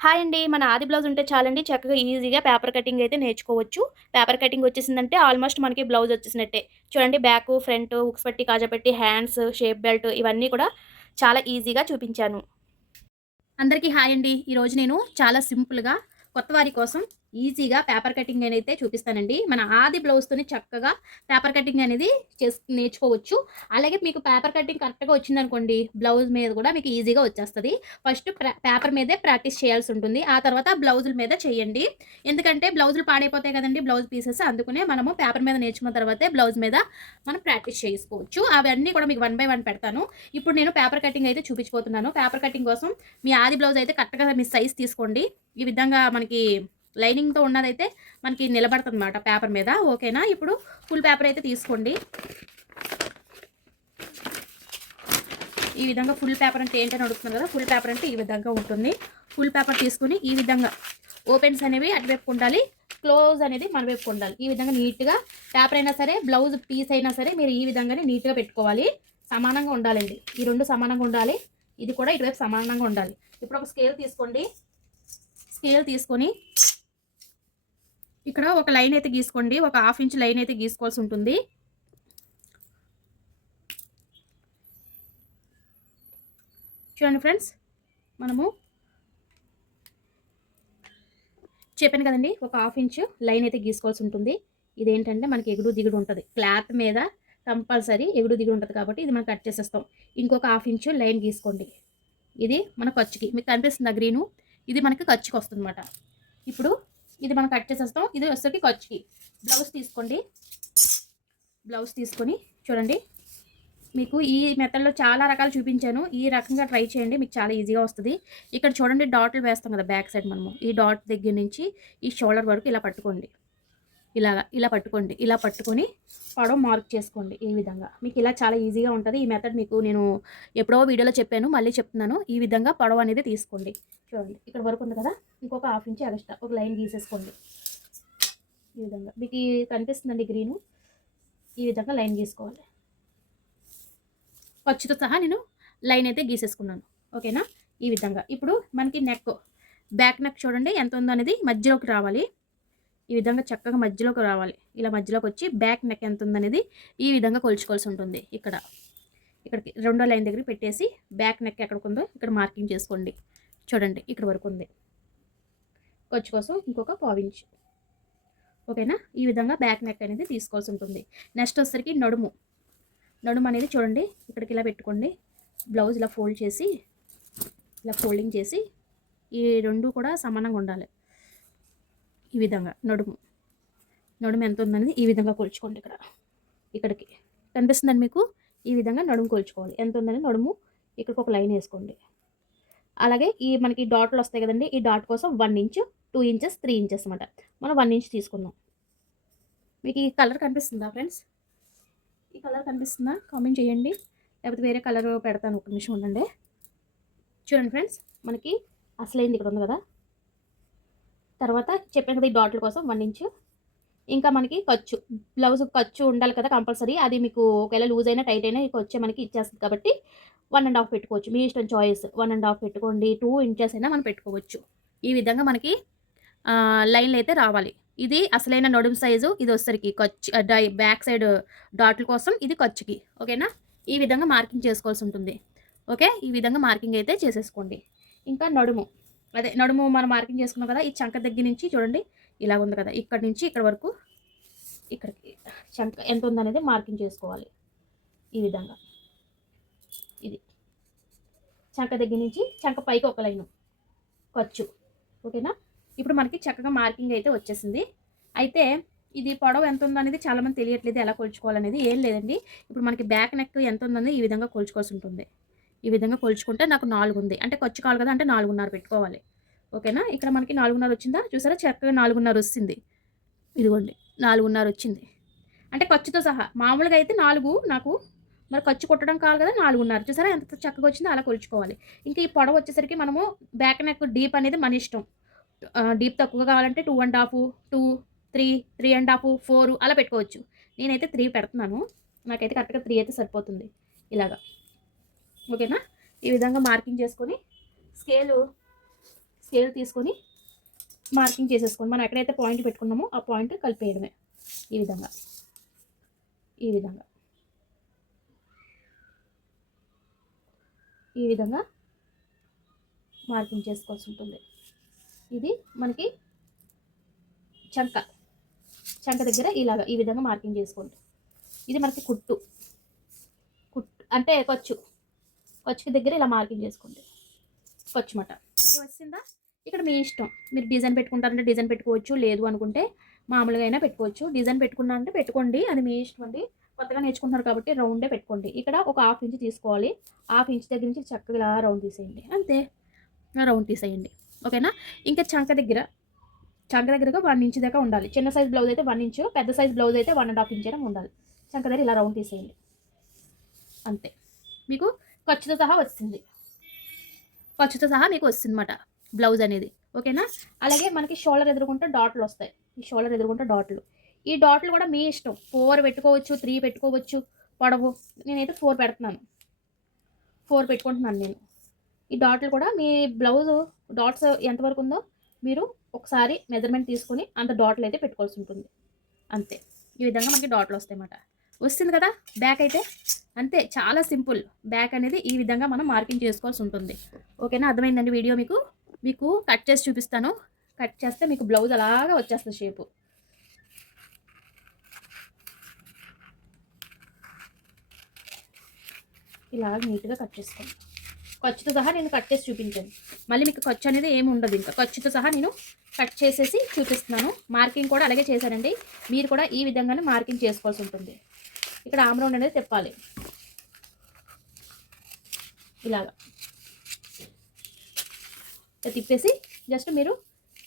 Hi అండి. మన ఆది బ్లౌజ్ ఉంటే చాలండి చక్కగా ఈజీగా పేపర్ కటింగ్ అయితే నేర్చుకోవచ్చు. పేపర్ కటింగ్ వచ్చేసిందంటే ఆల్మోస్ట్ మనకి బ్లౌజ్ వచ్చేసినట్టే. చూడండి బ్యాకు, ఫ్రంటు, హుక్స్ పట్టి, కాజా పట్టి, హ్యాండ్స్, షేప్ బెల్ట్ ఇవన్నీ కూడా చాలా ఈజీగా చూపించాను. అందరికీ హాయ్ అండి. ఈరోజు నేను చాలా సింపుల్‌గా కొత్త వారి కోసం ఈజీగా పేపర్ కటింగ్ అనేది చూపిస్తానండి. మన ఆది బ్లౌజ్‌తోని చక్కగా పేపర్ కటింగ్ అనేది నేర్చుకోవచ్చు. అలాగే మీకు పేపర్ కటింగ్ కరెక్ట్‌గా వచ్చిందనుకోండి, బ్లౌజ్ మీద కూడా మీకు ఈజీగా వచ్చేస్తది. ఫస్ట్ పేపర్ మీదే ప్రాక్టీస్ చేయాల్సి ఉంటుంది. ఆ తర్వాత బ్లౌజుల మీద చేయండి. ఎందుకంటే బ్లౌజులు పాడైపోతాయి కదండీ బ్లౌజ్ పీసెస్. అందుకనే మనము పేపర్ మీద నేర్చుకున్న తర్వాతే బ్లౌజ్ మీద మనం ప్రాక్టీస్ చేసుకోవచ్చు. అవన్నీ కూడా మీకు 1 బై 1 పెడతాను. ఇప్పుడు నేను పేపర్ కటింగ్ అయితే చూపించబోతున్నాను. పేపర్ కటింగ్ కోసం మీ ఆది బ్లౌజ్ అయితే కరెక్ట్‌గా మీ సైజ్ తీసుకోండి. ఈ విధంగా మనకి లైనింగ్‌తో ఉన్నదైతే మనకి నిలబడుతుందన్నమాట పేపర్ మీద. ఓకేనా? ఇప్పుడు ఫుల్ పేపర్ అయితే తీసుకోండి. ఈ విధంగా ఫుల్ పేపర్ అంటే ఏంటని అడుగుతున్నారు కదా! ఫుల్ పేపర్ అంటే ఈ విధంగా ఉంటుంది. ఫుల్ పేపర్ తీసుకొని ఈ విధంగా ఓపెన్స్ అనేవి అటువైపుకు ఉండాలి. క్లోజ్ అనేది మన వైపుకు ఉండాలి. ఈ విధంగా నీట్‌గా పేపర్ అయినా సరే, బ్లౌజ్ పీస్ అయినా సరే మీరు ఈ విధంగానే నీట్‌గా పెట్టుకోవాలి. సమానంగా ఉండాలండి. ఈ 2 సమానంగా ఉండాలి. ఇది కూడా ఇటువైపు సమానంగా ఉండాలి. ఇప్పుడు ఒక స్కేల్ తీసుకోండి. స్కేల్ తీసుకొని ఇక్కడ ఒక లైన్ అయితే గీసుకోండి. ఒక 1/2 ఇంచ్ లైన్ అయితే గీసుకోవాల్సి ఉంటుంది. చూడండి ఫ్రెండ్స్, మనము చెప్పాను కదండి, ఒక 1/2 ఇంచ్ లైన్ అయితే గీసుకోవాల్సి ఉంటుంది. ఇదేంటంటే మనకి ఎగుడు దిగుడు ఉంటుంది. క్లాత్ మీద కంపల్సరీ ఎగుడు దిగుడు ఉంటుంది కాబట్టి ఇది మనం కట్ చేసేస్తాం. ఇంకొక 1/2 ఇంచ్ లైన్ గీసుకోండి. ఇది మన ఖర్చుకి మీకు కనిపిస్తుందా గ్రీను? ఇది మనకి ఖర్చుకి వస్తుందన్నమాట. ఇప్పుడు ఇది మనం కట్ చేసేస్తాం. ఇది వచ్చేసరికి ఖర్చుకి. బ్లౌజ్ తీసుకోండి. బ్లౌజ్ తీసుకొని చూడండి, మీకు ఈ మెథడ్లో చాలా రకాలు చూపించాను. ఈ రకంగా ట్రై చేయండి, మీకు చాలా ఈజీగా వస్తుంది. ఇక్కడ చూడండి డాట్లు వేస్తాం కదా బ్యాక్ సైడ్ మనము. ఈ డాట్ దగ్గర నుంచి ఈ షోల్డర్ వరకు ఇలా పట్టుకోండి. ఇలా పట్టుకోండి. ఇలా పట్టుకొని పొడవు మార్క్ చేసుకోండి. ఈ విధంగా మీకు ఇలా చాలా ఈజీగా ఉంటుంది. ఈ మెథడ్ మీకు నేను ఎప్పుడో వీడియోలో చెప్పాను, మళ్ళీ చెప్తున్నాను. ఈ విధంగా పొడవు అనేది తీసుకోండి. చూడండి ఇక్కడ వరకు ఉంది కదా, ఇంకొక 1/2 ఇంచ్ ఎక్స్ట్రా ఒక లైన్ గీసేసుకోండి. ఈ విధంగా మీకు కనిపిస్తుందండి గ్రీను. ఈ విధంగా లైన్ గీసుకోవాలి. ఖర్చుతో సహా నేను లైన్ అయితే గీసేసుకున్నాను. ఓకేనా? ఈ విధంగా ఇప్పుడు మనకి బ్యాక్ నెక్ చూడండి ఎంత ఉందో అనేది మధ్యలోకి రావాలి. ఈ విధంగా చక్కగా మధ్యలోకి రావాలి. ఇలా మధ్యలోకి వచ్చి బ్యాక్ నెక్ ఎంత ఉందనేది ఈ విధంగా కొలుచుకోవాల్సి ఉంటుంది. ఇక్కడికి రెండో లైన్ దగ్గర పెట్టేసి బ్యాక్ నెక్ ఎక్కడికి ఉందో ఇక్కడ మార్కింగ్ చేసుకోండి. చూడండి ఇక్కడ వరకు ఉంది. ఖర్చు కోసం ఇంకొక 1/4 ఇంచ్. ఓకేనా? ఈ విధంగా బ్యాక్ నెక్ అనేది తీసుకోవాల్సి ఉంటుంది. నెక్స్ట్ వచ్చేసరికి నడుము అనేది చూడండి ఇక్కడికి ఇలా పెట్టుకోండి. బ్లౌజ్ ఇలా ఫోల్డ్ చేసి ఇలా ఫోల్డింగ్ చేసి ఈ రెండు కూడా సమానంగా ఉండాలి. ఈ విధంగా నడుము ఎంత ఉందనేది ఈ విధంగా కొలుచుకోండి. ఇక్కడికి కనిపిస్తుందండి మీకు. ఈ విధంగా నడుము కొలుచుకోవాలి. ఎంత ఉందని నడుము ఇక్కడికి ఒక లైన్ వేసుకోండి. అలాగే ఈ మనకి డాట్లు వస్తాయి కదండి, ఈ డాట్ కోసం 1 ఇంచ్, 2 ఇంచెస్, 3 ఇంచెస్ అనమాట. మనం 1 ఇంచ్ తీసుకుందాం. మీకు ఈ కలర్ కనిపిస్తుందా ఫ్రెండ్స్? ఈ కలర్ కనిపిస్తుందా? కామెంట్ చేయండి, లేకపోతే వేరే కలర్ పెడతాను. ఒక నిమిషం ఉండండి. చూడండి ఫ్రెండ్స్, మనకి అసలైంది ఇక్కడ ఉంది కదా. తర్వాత చెప్పాను కదా ఈ డాట్ల కోసం 1 ఇంచ్. ఇంకా మనకి బ్లౌజ్ ఖర్చు ఉండాలి కదా కంపల్సరీ. అది మీకు ఒకవేళ లూజ్ అయినా టైట్ అయినా ఖర్చు మనకి ఇచ్చేస్తుంది కాబట్టి 1.5 పెట్టుకోవచ్చు. మీ ఇష్టం, చాయిస్. 1.5 పెట్టుకోండి. 2 ఇంచెస్ అయినా మనం పెట్టుకోవచ్చు. ఈ విధంగా మనకి లైన్లు అయితే రావాలి. ఇది అసలైన నడుము సైజు. ఇది వచ్చేసరికి బ్యాక్ సైడ్ డాట్ల కోసం ఇది ఖర్చుకి. ఓకేనా? ఈ విధంగా మార్కింగ్ చేసుకోవాల్సి ఉంటుంది. ఓకే, ఈ విధంగా మార్కింగ్ అయితే చేసేసుకోండి. ఇంకా నడుము మనం మార్కింగ్ చేసుకున్నాం కదా, ఈ చంక దగ్గర నుంచి చూడండి ఇలా ఉంది కదా, ఇక్కడ నుంచి ఇక్కడ వరకు ఇక్కడికి చంక ఎంత ఉందనేది మార్కింగ్ చేసుకోవాలి. ఈ విధంగా ఇది చంక దగ్గర నుంచి చంక పైకి ఒక లైను ఖర్చు. ఓకేనా? ఇప్పుడు మనకి చక్కగా మార్కింగ్ అయితే వచ్చేసింది. అయితే ఇది పొడవు ఎంత ఉందనేది చాలామంది తెలియట్లేదు, ఎలా కొలుచుకోవాలనేది. ఏం లేదండి, ఇప్పుడు మనకి బ్యాక్ నెక్ ఎంత ఉందనేది ఈ విధంగా కొలుచుకోవాల్సి ఉంటుంది. ఈ విధంగా కొలుచుకుంటే నాకు 4 ఉంది అంటే ఖర్చు కావాలి కదా, అంటే 4.5 పెట్టుకోవాలి. ఓకేనా? ఇక్కడ మనకి 4.5 వచ్చిందా? చూసారా చక్కగా 4.5 వస్తుంది. ఇదిగోండి 4.5 వచ్చింది. అంటే ఖర్చుతో సహా. మామూలుగా అయితే 4 నాకు, మరి ఖర్చు కొట్టడం కావాలి కదా, 4.5. చూసారా ఎంత చక్కగా వచ్చిందో? అలా కొలుచుకోవాలి. ఇంకా ఈ పొడవు వచ్చేసరికి మనము బ్యాక్ నెక్ డీప్ అనేది మన ఇష్టం. డీప్ తక్కువ కావాలంటే 2.5, 2, 3, 3.5, 4 అలా పెట్టుకోవచ్చు. నేనైతే 3 పెడుతున్నాను. నాకైతే కరెక్ట్గా 3 అయితే సరిపోతుంది. ఇలాగా. ఓకేనా? ఈ విధంగా మార్కింగ్ చేసుకొని స్కేల్ తీసుకొని మార్కింగ్ చేసేసుకోండి. మనం ఎక్కడైతే పాయింట్ పెట్టుకున్నామో ఆ పాయింట్ కలిపేయడమే. ఈ విధంగా ఈ విధంగా ఈ విధంగా మార్కింగ్ చేసుకోవాల్సి ఉంటుంది. ఇది మనకి చంక దగ్గర ఇలాగ ఈ విధంగా మార్కింగ్ చేసుకోండి. ఇది మనకి కుట్టు అంటే ఖర్చుకి దగ్గర ఇలా మార్కింగ్ చేసుకోండి. ఖర్చు మాట వచ్చిందా? ఇక్కడ మీ ఇష్టం. మీరు డిజైన్ పెట్టుకుంటారంటే డిజైన్ పెట్టుకోవచ్చు, లేదు అనుకుంటే మామూలుగా అయినా పెట్టుకోవచ్చు. డిజైన్ పెట్టుకున్నా అంటే పెట్టుకోండి, అది మీ ఇష్టం అండి. కొత్తగా నేర్చుకుంటున్నారు కాబట్టి రౌండే పెట్టుకోండి. ఇక్కడ ఒక 1/2 ఇంచ్ తీసుకోవాలి. 1/2 ఇంచ్ దగ్గర నుంచి చక్కగా ఇలా రౌండ్ తీసేయండి. అంతే, రౌండ్ తీసేయండి. ఓకేనా? ఇంకా చంక దగ్గరగా 1 ఇంచ్ దాకా ఉండాలి. చిన్న సైజ్ బ్లౌజ్ అయితే 1 ఇంచు, పెద్ద సైజ్ బ్లౌజ్ అయితే 1.5 ఇంచ్ అయినా ఉండాలి. చంక దగ్గర ఇలా రౌండ్ తీసేయండి. అంతే, మీకు ఖర్చుతో సహా మీకు వస్తుందన్నమాట బ్లౌజ్ అనేది. ఓకేనా? అలాగే మనకి షోల్డర్ ఎదురుకుంటే డాట్లు వస్తాయి. ఈ షోల్డర్ ఎదురుకుంటే డాట్లు, ఈ డాట్లు కూడా మీ ఇష్టం. 4 పెట్టుకోవచ్చు, 3 పెట్టుకోవచ్చు. పొడవు నేనైతే 4 పెడుతున్నాను, 4 పెట్టుకుంటున్నాను నేను. ఈ డాట్లు కూడా మీ బ్లౌజ్ డాట్స్ ఎంతవరకు ఉందో మీరు ఒకసారి మెజర్మెంట్ తీసుకొని అంత డాట్లు అయితే పెట్టుకోవాల్సి ఉంటుంది. అంతే, ఈ విధంగా మనకి డాట్లు వస్తాయి అన్నమాట. వస్తుంది కదా బ్యాక్ అయితే? అంతే, చాలా సింపుల్. బ్యాక్ అనేది ఈ విధంగా మనం మార్కింగ్ చేసుకోవాల్సి ఉంటుంది. ఓకేనా? అర్థమైందండి వీడియో మీకు కట్ చేసి చూపిస్తాను. కట్ చేస్తే మీకు బ్లౌజ్ అలాగా వచ్చేస్తుంది షేపు. ఇలా నీట్గా కట్ చేసుకోండి. ఖర్చుతో సహా నేను కట్ చేసి చూపించాను. మళ్ళీ మీకు ఖర్చు అనేది ఏమి ఉండదు. ఇంకా ఖర్చుతో సహా నేను కట్ చేసేసి చూపిస్తున్నాను. మార్కింగ్ కూడా అలాగే చేశానండి. మీరు కూడా ఈ విధంగానే మార్కింగ్ చేసుకోవాల్సి ఉంటుంది. ఇక్కడ ఆమ్ రౌండ్ అనేది తిప్పాలి ఇలాగా తిప్పేసి జస్ట్ మీరు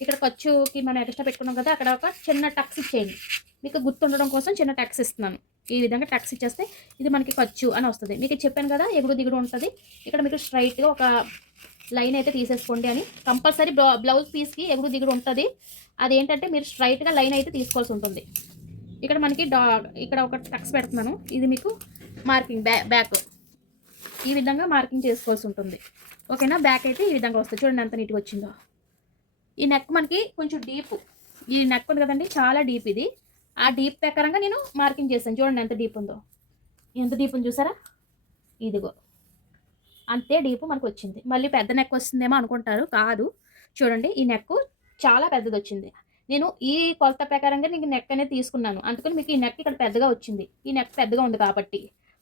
ఇక్కడ ఖర్చుకి మనం ఎక్స్ట్రా పెట్టుకున్నాం కదా, అక్కడ ఒక చిన్న టక్స్ ఇచ్చేయండి. మీకు గుర్తుండడం కోసం చిన్న టక్స్ ఇస్తున్నాను. ఈ విధంగా టక్స్ ఇచ్చేస్తే ఇది మనకి ఖర్చు అని వస్తుంది. మీకు చెప్పాను కదా ఎగుడు దిగుడు ఉంటుంది. ఇక్కడ మీకు స్ట్రైట్గా ఒక లైన్ అయితే తీసేసుకోండి అని. కంపల్సరీ బ్లౌజ్ పీస్కి ఎగుడు దిగుడు ఉంటుంది. అదేంటంటే మీరు స్ట్రైట్గా లైన్ అయితే తీసుకోవాల్సి ఉంటుంది. ఇక్కడ మనకి ఇక్కడ ఒక టక్స్ పెడుతున్నాను. ఇది మీకు మార్కింగ్ బ్యాక్ ఈ విధంగా మార్కింగ్ చేసుకోవాల్సి ఉంటుంది. ఓకేనా? బ్యాక్ అయితే ఈ విధంగా వస్తుంది. చూడండి ఎంత నీట్గా వచ్చిందో. ఈ నెక్ మనకి కొంచెం డీప్, ఈ నెక్ ఉంది కదండి చాలా డీప్. ఇది ఆ డీప్ ప్రకారంగా నేను మార్కింగ్ చేస్తాను. చూడండి ఎంత డీప్ ఉందో. ఎంత డీప్ ఉంది చూసారా? ఇదిగో అంతే డీప్ మనకు వచ్చింది. మళ్ళీ పెద్ద నెక్ వస్తుందేమో అనుకుంటారు, కాదు. చూడండి ఈ నెక్ చాలా పెద్దది వచ్చింది. నేను ఈ కొలత ప్రకారంగా నీకు నెక్ అనేది తీసుకున్నాను, అందుకని మీకు ఈ నెక్ ఇక్కడ పెద్దగా వచ్చింది. ఈ నెక్ పెద్దగా ఉంది కాబట్టి.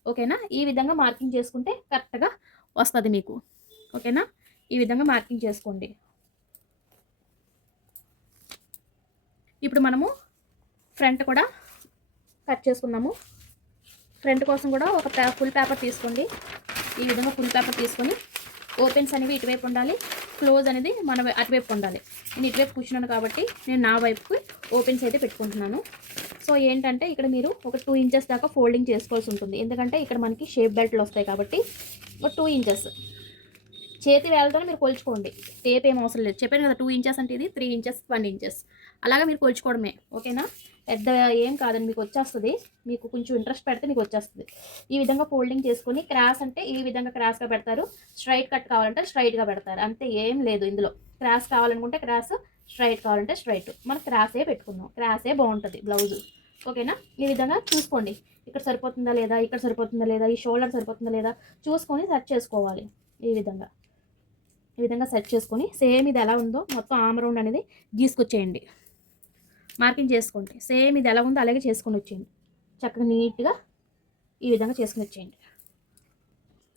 ఓకేనా? ఈ విధంగా మార్కింగ్ చేసుకుంటే కరెక్ట్గా వస్తుంది మీకు. ఓకేనా? ఈ విధంగా మార్కింగ్ చేసుకోండి. ఇప్పుడు మనము ఫ్రంట్ కూడా కట్ చేసుకున్నాము. ఫ్రంట్ కోసం కూడా ఒక ఫుల్ పేపర్ తీసుకోండి. ఈ విధంగా ఫుల్ పేపర్ తీసుకొని ఓపెన్స్ అనేవి ఇటువైపు ఉండాలి, క్లోజ్ అనేది మన అటువైపు ఉండాలి. నేను ఇటువైపు కూర్చున్నాను కాబట్టి నేను నా వైపుకి ఓపెన్స్ అయితే పెట్టుకుంటున్నాను. సో ఏంటంటే ఇక్కడ మీరు ఒక 2 ఇంచెస్ దాకా ఫోల్డింగ్ చేసుకోవాల్సి ఉంటుంది. ఎందుకంటే ఇక్కడ మనకి షేప్ బెల్ట్లు వస్తాయి కాబట్టి ఒక 2 ఇంచెస్ చేతి వేలతో మీరు కొలుచుకోండి. టేప్ ఏం అవసరం లేదు. చెప్పాను కదా 2 ఇంచెస్ అంటే ఇది 3 ఇంచెస్ 1 ఇంచెస్ అలాగా మీరు కొలుచుకోవడమే. ఓకేనా? పెద్ద ఏం కాదండి, మీకు వచ్చేస్తుంది. మీకు కొంచెం ఇంట్రెస్ట్ పెడితే మీకు వచ్చేస్తుంది. ఈ విధంగా ఫోల్డింగ్ చేసుకొని క్రాస్ అంటే ఈ విధంగా క్రాస్గా పెడతారు, స్ట్రైట్ కట్ కావాలంటే స్ట్రైట్గా పెడతారు. అంతే, ఏం లేదు ఇందులో. క్రాస్ కావాలనుకుంటే క్రాస్, స్ట్రైట్ కావాలంటే స్ట్రైట్. మనం క్రాసే పెట్టుకుందాం, క్రాసే బాగుంటుంది బ్లౌజ్. ఓకేనా? ఈ విధంగా చూసుకోండి. ఇక్కడ సరిపోతుందా లేదా, ఇక్కడ సరిపోతుందా లేదా, ఈ షోల్డర్ సరిపోతుందా లేదా చూసుకొని సెట్ చేసుకోవాలి. ఈ విధంగా సెట్ చేసుకొని సేమ్ ఇది ఎలా ఉందో మొత్తం ఆమ్ రౌండ్ అనేది గీసుకొచ్చేయండి. మార్కింగ్ చేసుకోండి. సేమ్ ఇది ఎలా ఉందో అలాగే చేసుకొని వచ్చేయండి. చక్కగా నీట్గా ఈ విధంగా చేసుకుని వచ్చేయండి.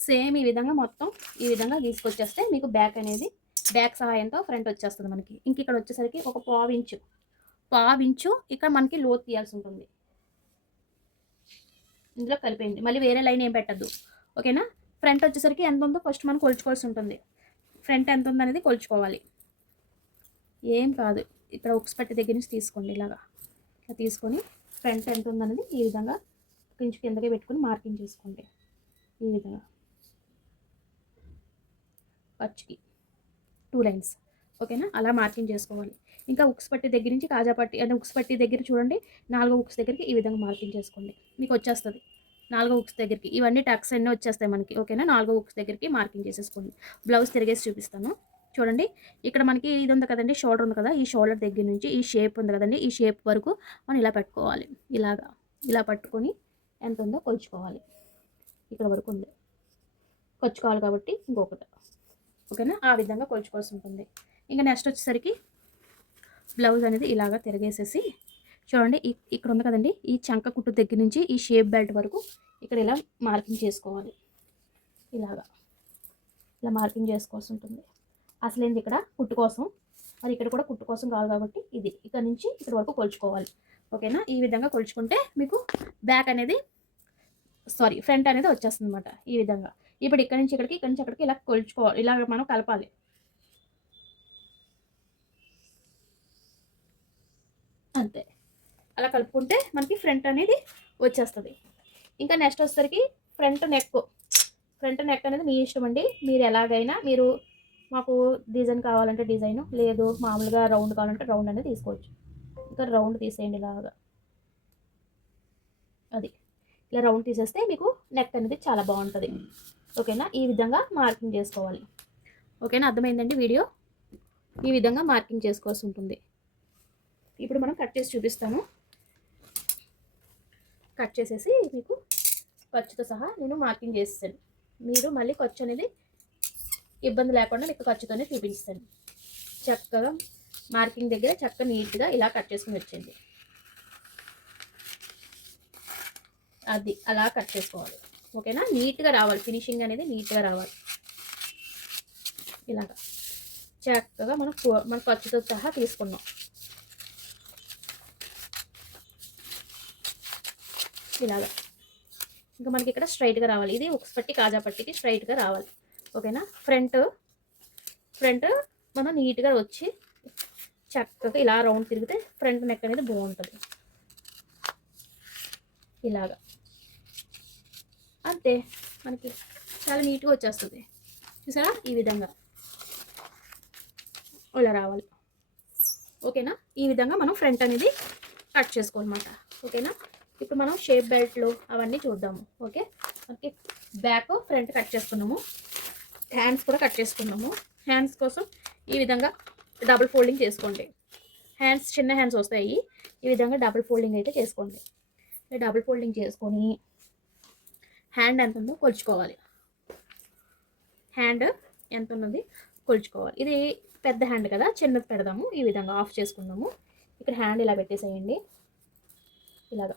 సేమ్ ఈ విధంగా మొత్తం ఈ విధంగా గీసుకొచ్చేస్తే మీకు బ్యాక్ సహాయంతో ఫ్రంట్ వచ్చేస్తుంది మనకి. ఇంక ఇక్కడ వచ్చేసరికి ఒక పావు ఇంచు ఇక్కడ మనకి లోతు తీయాల్సి ఉంటుంది. ఇందులో కలిపేయండి. మళ్ళీ వేరే లైన్ ఏం పెట్టద్దు. ఓకేనా? ఫ్రంట్ వచ్చేసరికి ఎంత ఉందో ఫస్ట్ మనం కొలుచుకోవాల్సి ఉంటుంది. ఫ్రంట్ ఎంత ఉందనేది కొలుచుకోవాలి. ఏం కాదు, ఇక్కడ ఉక్స్ పట్టి దగ్గర నుంచి తీసుకోండి. ఇట్లా తీసుకొని ఫ్రంట్ ఎంత ఉందనేది ఈ విధంగా కొంచెం కిందకే పెట్టుకొని మార్కింగ్ చేసుకోండి. ఈ విధంగా ఖర్చుకి 2 లైన్స్. ఓకేనా? అలా మార్కింగ్ చేసుకోవాలి. ఇంకా ఉక్స్ పట్టి దగ్గర నుంచి కాజా పట్టి అంటే ఉక్స్ పట్టి దగ్గర చూడండి, 4వ ఉక్స్ దగ్గరికి ఈ విధంగా మార్కింగ్ చేసుకోండి. మీకు వచ్చేస్తుంది 4వ ఉక్స్ దగ్గరికి. ఇవన్నీ టక్స్ అన్నీ వచ్చేస్తాయి మనకి. ఓకేనా? 4వ ఉక్స్ దగ్గరికి మార్కింగ్ చేసేసుకోండి. బ్లౌజ్ తిరిగేసి చూపిస్తాను. చూడండి ఇక్కడ మనకి ఇది ఉంది కదండి, షోల్డర్ ఉంది కదా, ఈ షోల్డర్ దగ్గర నుంచి ఈ షేప్ ఉంది కదండి, ఈ షేప్ వరకు మనం ఇలా పెట్టుకోవాలి. ఇలా పట్టుకొని ఎంత ఉందో కొలుచుకోవాలి. ఇక్కడ వరకు ఉంది, కొలుచుకోవాలి కాబట్టి ఇంకొకటి. ఓకేనా, ఆ విధంగా కొలుచుకోవాల్సి ఉంటుంది. ఇంకా నెక్స్ట్ వచ్చేసరికి బ్లౌజ్ అనేది ఇలాగా తిరగేసేసి చూడండి, ఇక్కడ ఉంది కదండి, ఈ చంక కుట్టు దగ్గర నుంచి ఈ షేప్ బెల్ట్ వరకు ఇక్కడ ఇలా మార్కింగ్ చేసుకోవాలి. ఇలా మార్కింగ్ చేసుకోవాల్సి ఉంటుంది. అసలు ఏంది ఇక్కడ కుట్టు కోసం, మరి ఇక్కడ కూడా కుట్టు కోసం కావాలి కాబట్టి ఇది ఇక్కడ నుంచి ఇక్కడ వరకు కొలుచుకోవాలి. ఓకేనా, ఈ విధంగా కొలుచుకుంటే మీకు బ్యాక్ అనేది ఫ్రంట్ అనేది వచ్చేస్తుంది అనమాట. ఈ విధంగా ఇప్పుడు ఇక్కడ నుంచి అక్కడికి ఇలా కొలుచుకోవాలి. ఇలా మనం కలపాలి. అంతే, అలా కలుపుకుంటే మనకి ఫ్రంట్ అనేది వచ్చేస్తుంది. ఇంకా నెక్స్ట్ వచ్చేసరికి ఫ్రంట్ నెక్ అనేది మీ ఇష్టం అండి. మీరు ఎలాగైనా మీరు మాకు డిజైన్ కావాలంటే డిజైన్, లేదు మామూలుగా రౌండ్ కావాలంటే రౌండ్ అనేది తీసుకోవచ్చు. ఇంకా రౌండ్ తీసేయండి ఇలాగా. ఇలా రౌండ్ తీసేస్తే మీకు నెక్ అనేది చాలా బాగుంటుంది. ఓకేనా, ఈ విధంగా మార్కింగ్ చేసుకోవాలి. ఓకేనా, అర్థమైందండి వీడియో. ఈ విధంగా మార్కింగ్ చేసుకోవాల్సి ఉంటుంది. ఇప్పుడు మనం కట్ చేసి చూపిస్తాను. కట్ చేసేసి మీకు ఖర్చుతో సహా నేను మార్కింగ్ చేస్తాను. మీరు మళ్ళీ ఖర్చు అనేది ఇబ్బంది లేకుండా మీకు ఖర్చుతోనే చూపిస్తాను. చక్కగా మార్కింగ్ దగ్గర చక్కగా నీట్గా ఇలా కట్ చేసుకుని వచ్చింది. అలా కట్ చేసుకోవాలి. ఓకేనా, నీట్గా రావాలి, ఫినిషింగ్ అనేది నీట్గా రావాలి. ఇలాగా చక్కగా మన ఖర్చుతో సహా తీసుకున్నాం. ఇలాగా ఇంకా మనకి ఇక్కడ స్ట్రైట్గా రావాలి. ఇది ఉక్స్ పట్టి కాజా పట్టికి స్ట్రైట్గా రావాలి. ఓకేనా, ఫ్రంట్ మనం నీట్గా వచ్చి చక్కగా ఇలా రౌండ్ తిరిగితే ఫ్రంట్ నెక్ అనేది బాగుంటుంది. ఇలాగా అంతే, మనకి చాలా నీట్గా వచ్చేస్తుంది. చూసారా, ఈ విధంగా ఇలా రావాలి. ఓకేనా, ఈ విధంగా మనం ఫ్రంట్ అనేది కట్ చేసుకోవాలన్నమాట. ఓకేనా, ఇప్పుడు మనం షేప్ బెల్ట్లు అవన్నీ చూద్దాము. ఓకే, మనకి బ్యాక్ ఫ్రంట్ కట్ చేసుకున్నాము, హ్యాండ్స్ కూడా కట్ చేసుకున్నాము. హ్యాండ్స్ కోసం ఈ విధంగా డబుల్ ఫోల్డింగ్ చేసుకోండి. చిన్న హ్యాండ్స్ వస్తాయి. ఈ విధంగా డబుల్ ఫోల్డింగ్ అయితే చేసుకోండి. డబుల్ ఫోల్డింగ్ చేసుకొని హ్యాండ్ ఎంత ఉందో కొలుచుకోవాలి. హ్యాండ్ ఎంత ఉన్నది కొలుచుకోవాలి. ఇది పెద్ద హ్యాండ్ కదా, చిన్నది పెడదాము. ఈ విధంగా ఆఫ్ చేసుకుందాము. ఇక్కడ హ్యాండ్ ఇలా పెట్టేసేయండి. ఇలాగా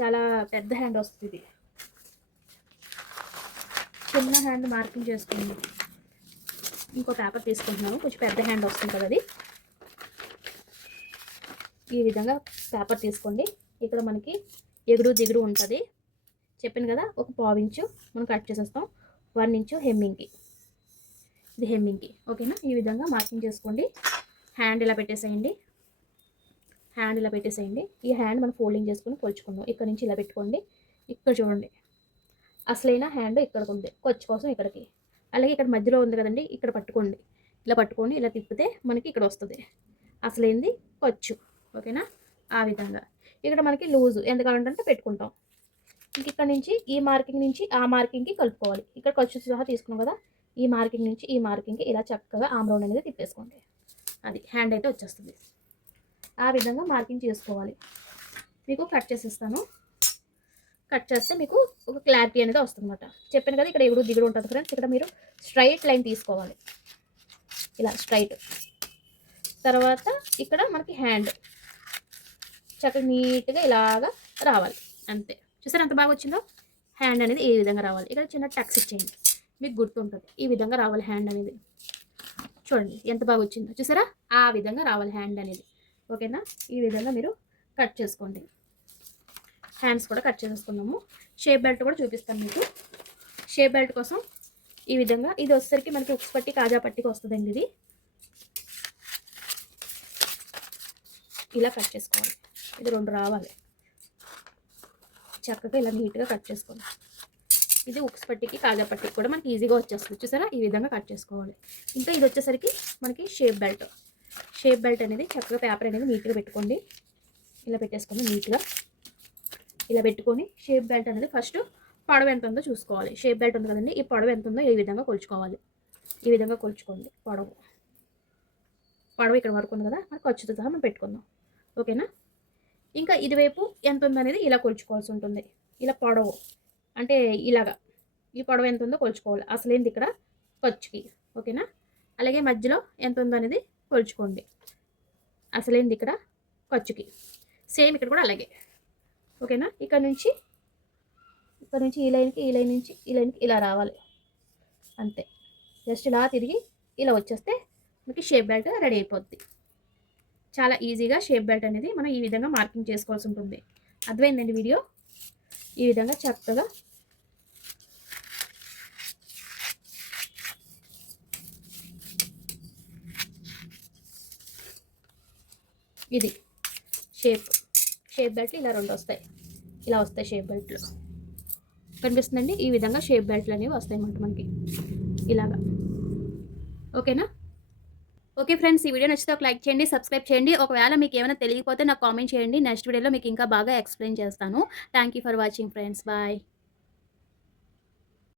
చాలా పెద్ద హ్యాండ్ వస్తుంది. చిన్న హ్యాండ్ మార్కింగ్ చేసుకుంది. ఇంకో పేపర్ తీసుకుంటున్నాను, కొంచెం పెద్ద హ్యాండ్ వస్తుంది కదా అది. ఈ విధంగా పేపర్ తీసుకోండి. ఇక్కడ మనకి ఎగుడు దిగుడు ఉంటుంది. చెప్పాను కదా, ఒక పావు ఇంచు మనం కట్ చేసేస్తాం. 1 ఇంచు హెమ్మింగ్కి, ఇది హెమ్మింగ్కి. ఓకేనా, ఈ విధంగా మార్కింగ్ చేసుకోండి. హ్యాండ్ ఇలా పెట్టేసేయండి. ఈ హ్యాండ్ మనం ఫోల్డింగ్ చేసుకొని కొలుచుకుందాం. ఇక్కడ నుంచి ఇలా పెట్టుకోండి. ఇక్కడ చూడండి, అసలైన హ్యాండ్ ఇక్కడికి ఉంది, ఖర్చు కోసం ఇక్కడికి. అలాగే ఇక్కడ మధ్యలో ఉంది కదండి, ఇక్కడ పట్టుకోండి. ఇలా పట్టుకొని ఇలా తిప్పితే మనకి ఇక్కడ వస్తుంది అసలైంది ఖర్చు. ఓకేనా, ఆ విధంగా. ఇక్కడ మనకి లూజు ఎంత కావాలంటే పెట్టుకుంటాం. ఇంక ఇక్కడ నుంచి ఈ మార్కింగ్ నుంచి ఆ మార్కింగ్కి కలుపుకోవాలి. ఇక్కడ ఖర్చు సహా తీసుకున్నాం కదా, ఈ మార్కింగ్ నుంచి ఈ మార్కింగ్కి ఇలా చక్కగా ఆమ్ రౌండ్ అనేది తిప్పేసుకోండి. అది హ్యాండ్ అయితే వచ్చేస్తుంది. ఆ విధంగా మార్కింగ్ చేసుకోవాలి. మీకు కట్ చేసేస్తాను. కట్ చేస్తే మీకు ఒక క్లారిటీ అనేది వస్తుంది అన్నమాట. చెప్పాను కదా, ఇక్కడ ఎగుడు దిగుడు ఉంటుంది ఫ్రెండ్స్. ఇక్కడ మీరు స్ట్రైట్ లైన్ తీసుకోవాలి, ఇలా స్ట్రైట్. తర్వాత ఇక్కడ మనకి హ్యాండ్ చక్కగా నీట్గా ఇలాగా రావాలి. అంతే, చూసారా ఎంత బాగా వచ్చిందో. హ్యాండ్ అనేది ఈ విధంగా రావాలి. ఇక్కడ చిన్న టక్స్ ఇచ్చేయండి, మీకు గుర్తుంటుంది. ఈ విధంగా రావాలి హ్యాండ్ అనేది. చూడండి ఎంత బాగా వచ్చిందో, చూసారా, ఆ విధంగా రావాలి హ్యాండ్ అనేది. ఓకేనా, ఈ విధంగా మీరు కట్ చేసుకోండి. హ్యాండ్స్ కూడా కట్ చేసుకున్నాము. షేప్ బెల్ట్ కూడా చూపిస్తాను మీకు. షేప్ బెల్ట్ కోసం ఈ విధంగా, ఇది వచ్చేసరికి మనకి ఉక్స్ పట్టి కాజా పట్టికి వస్తుందండి. ఇది ఇలా కట్ చేసుకోవాలి. ఇది 2 రావాలి. చక్కగా ఇలా నీట్గా కట్ చేసుకోవాలి. ఇది ఉక్స్ పట్టికి కాజా పట్టికి కూడా మనకి ఈజీగా వచ్చేస్తుంది. చూసారా, ఈ విధంగా కట్ చేసుకోవాలి. ఇంకా ఇది వచ్చేసరికి మనకి షేప్ బెల్ట్ అనేది చక్కగా పేపర్ అనేది నీట్గా పెట్టుకోండి. ఇలా పెట్టేసుకోండి నీట్గా. ఇలా పెట్టుకొని షేప్ బెల్ట్ అనేది ఫస్ట్ పొడవు ఎంత ఉందో చూసుకోవాలి. షేప్ బెల్ట్ ఉంది కదండి, ఈ పొడవు ఎంత ఉందో ఈ విధంగా కొలుచుకోవాలి. ఈ విధంగా కొలుచుకోండి. పొడవు ఇక్కడ వరకు ఉంది కదా, మరి ఖర్చుతో సహా మనం పెట్టుకుందాం. ఓకేనా. ఇంకా ఇటువైపు ఎంత ఉందనేది ఇలా కొలుచుకోవాల్సి ఉంటుంది. ఇలా పొడవు అంటే ఇలాగా ఈ పొడవు ఎంత ఉందో కొలుచుకోవాలి. అసలేంది ఇక్కడ ఖర్చుకి. ఓకేనా. అలాగే మధ్యలో ఎంత ఉందో అనేది కొలుచుకోండి. అసలేంది ఇక్కడ ఖర్చుకి. సేమ్ ఇక్కడ కూడా అలాగే. ఓకేనా. ఇక్కడ నుంచి ఈ లైన్కి నుంచి ఈ లైన్కి ఇలా రావాలి అంతే. జస్ట్ ఇలా తిరిగి ఇలా వచ్చేస్తే మనకి షేప్ బెల్ట్ రెడీ అయిపోద్ది. చాలా ఈజీగా షేప్ బెల్ట్ అనేది మనం ఈ విధంగా మార్కింగ్ చేసుకోవాల్సి ఉంటుంది. అర్థమైందండి వీడియో. ఈ విధంగా చక్కగా ఇది షేప్ బెల్ట్లు ఇలా 2 వస్తాయి. ఇలా వస్తాయి షేప్ బెల్ట్లు. కనిపిస్తుందండి. ఈ విధంగా షేప్ బెల్ట్లు అనేవి వస్తాయి మనకి ఇలాగా. ఓకేనా. ఓకే ఫ్రెండ్స్, ఈ వీడియో నచ్చితే ఒక లైక్ చేయండి, సబ్స్క్రైబ్ చేయండి. ఒకవేళ మీకు ఏమైనా తెలియకపోతే నాకు కామెంట్ చేయండి. నెక్స్ట్ వీడియోలో మీకు ఇంకా బాగా ఎక్స్ప్లెయిన్ చేస్తాను. Thank you for watching friends. Bye.